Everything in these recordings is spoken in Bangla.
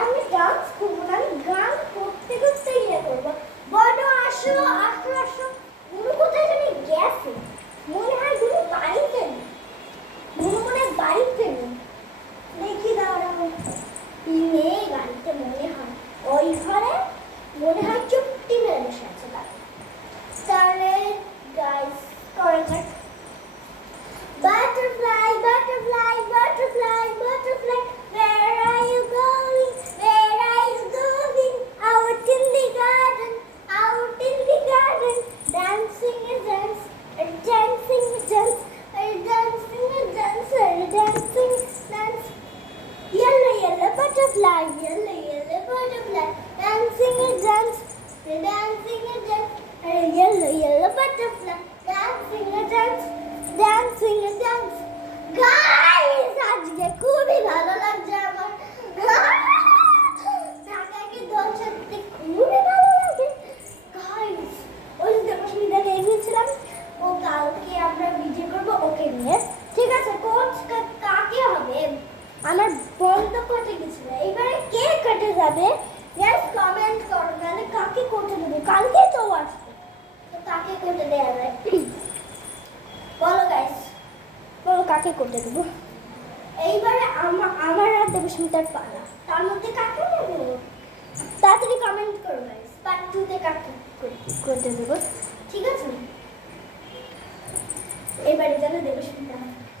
আমি ডান্স করবো না, আমি গান করতে করতে ইয়ে করবো। বড় আসো আসো আসো, গুরু কোথায় জানি গেছে, মনে হয় গুরু বাড়িতে নেই, গুরু মনে হয় বাড়িতে নেই, দেখি দাঁড়াও নেই বাড়িতে, মনে হয় ওই ঘরে মনে হয় চুপটি মেরে বসে আছে। তাহলে গাইস করা যাক। Butterfly, butterfly, butterfly, butterfly, where are you going? Where are you going? Out in the garden, out in the garden, dancing a dance, dancing a dance, dancing a dance, dancing dance. Yellow, yellow butterfly, yellow, yellow butterfly, dancing a dance, dancing a dance, yellow, yellow butterfly, dancing a dance. Dancing a dance. Guys, আজকে খুবই ভালো লাগছে আমার। ঢাকাকে দল সত্যি খুবই ভালো লাগে। Guys, ওই দেবস্মিতাকে এগিয়েছিলাম, ও কালকে আমরা ভিডিও করবো ওকে নিয়ে। ঠিক আছে, কোচ কাকে হবে? আমার বন্ধ কেটে গেছিল, এবারে কে কেটে যাবে? গাইস কমেন্ট করো, তাহলে কাকে কোটে দেবে? কালকে তো আসবে, তো কাকে কোটে দেওয়া যায়? বলো গাইস, বলো কাকে করতে দেবো? এইবারে আমার আর দেবস্মিতার পালা, তার মধ্যে কাকে দেবো? তাড়াতাড়ি কমেন্ট করো গাইস, পার্ট 2 তে কাকে করতে দেবো? ঠিক আছে, এইবারে জানো দেবস্মিতা,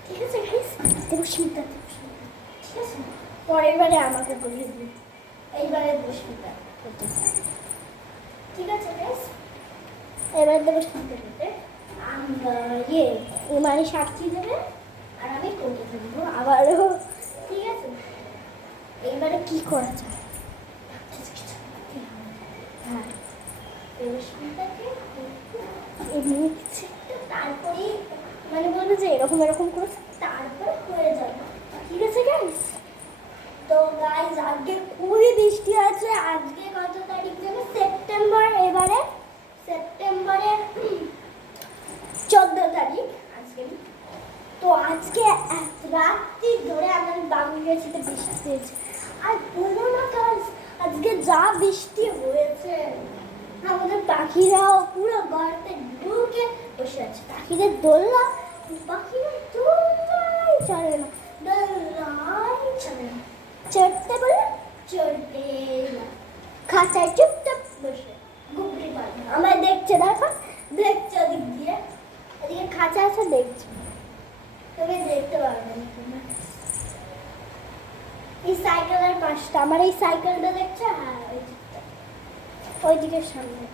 ঠিক আছে গাইস, দেবস্মিতা, ঠিক আছে, পরের বারে আমাকে বলিয়ে দিন, এইবারে দেবস্মিতা করতে, ঠিক আছে গাইস, এবারে দেবস্মিতা করতে। মানে সাক্ষী দেবে আর আমি কোটে দেবো আবারও, ঠিক আছে? এইবারে কি করা যায়? হ্যাঁ, তারপরে মানে বলবো যে এরকম এরকম করে তারপর হয়ে যাবে, ঠিক আছে গাইস? তো গাইস আজকে খুবই বৃষ্টি আছে। আজকে কত তারিখ জানো? সেপ্টেম্বর, এবারে সেপ্টেম্বরের 14 তারিখ আজকে। তো আজকে রাত্রি ধরে আমাদের বাংলাদেশে বৃষ্টি হয়েছে, আর বলো না গাইস, আজকে যা বৃষ্টি হয়েছে আমাদের পাখিরাও পুরো গর্তে ঢুকে বসে আছে। পাখিদের দোলনা, পাখিরা দোলনাই চড়ে না, দোলনাই চড়ে না, চড়তে বলে চড়তে না, খাঁচায় চুপচাপ বসে গুবরি পাখি আমায় দেখছে, দেখো দেখছো দিক দিয়ে, এদিকে খাঁচা আছে দেখছো, তুমি দেখতে পারবে না। এই সাইকেলের পাশটা, আমার এই সাইকেলটা দেখছো? হ্যাঁ, ওই দিকের সামনে।